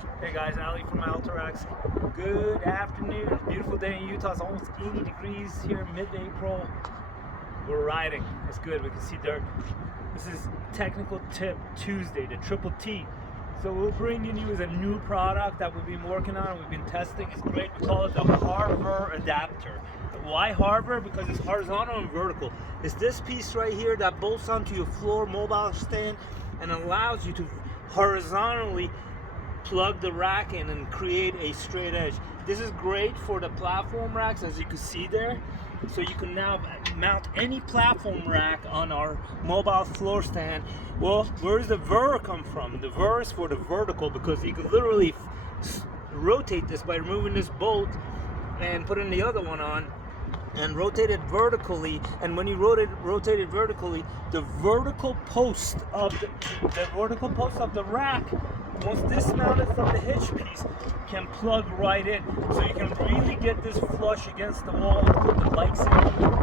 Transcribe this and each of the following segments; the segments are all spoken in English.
Hey guys, Ali from Alta. Good afternoon. It's a beautiful day in Utah. It's almost 80 degrees here, mid-April. We're riding. It's good. We can see dirt. This is Technical Tip Tuesday, the Triple T. So we're bringing you is a new product that we've been working on. We've been testing. It's great. We call it the HORVER Adapter. Why HORVER? Because it's horizontal and vertical. It's this piece right here that bolts onto your floor mobile stand and allows you to horizontally plug the rack in and create a straight edge. This is great for the platform racks, as you can see there. So you can now mount any platform rack on our mobile floor stand. Well, where does the ver come from? The ver is for the vertical, because you can literally rotate this by removing this bolt and putting the other one on and rotate it vertically. And when you rotate it vertically, the vertical post of the rack, once dismounted from the hitch piece, can plug right in. So you can really get this flush against the wall and put the bikes in.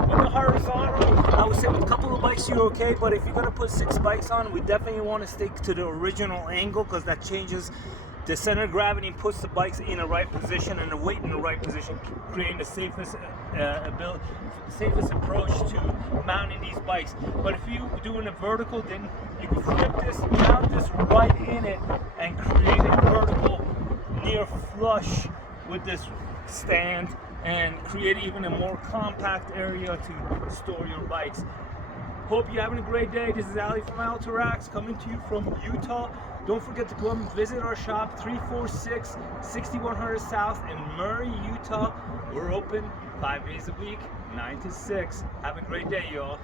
With the horizontal, I would say with a couple of bikes you're okay, but if you're gonna put 6 bikes on, we definitely want to stick to the original angle, because that changes the center of gravity and puts the bikes in the right position and the weight in the right position, creating the safest approach to mounting these bikes. But if you're doing a vertical, then you can flip this, mount this right in it, and create a vertical near flush with this stand, and create even a more compact area to store your bikes. Hope you're having a great day. This is Ali from Alta, coming to you from Utah. Don't forget to come visit our shop, 346 6100 South in Murray, Utah. We're open 5 days a week, 9 to 6. Have a great day, y'all.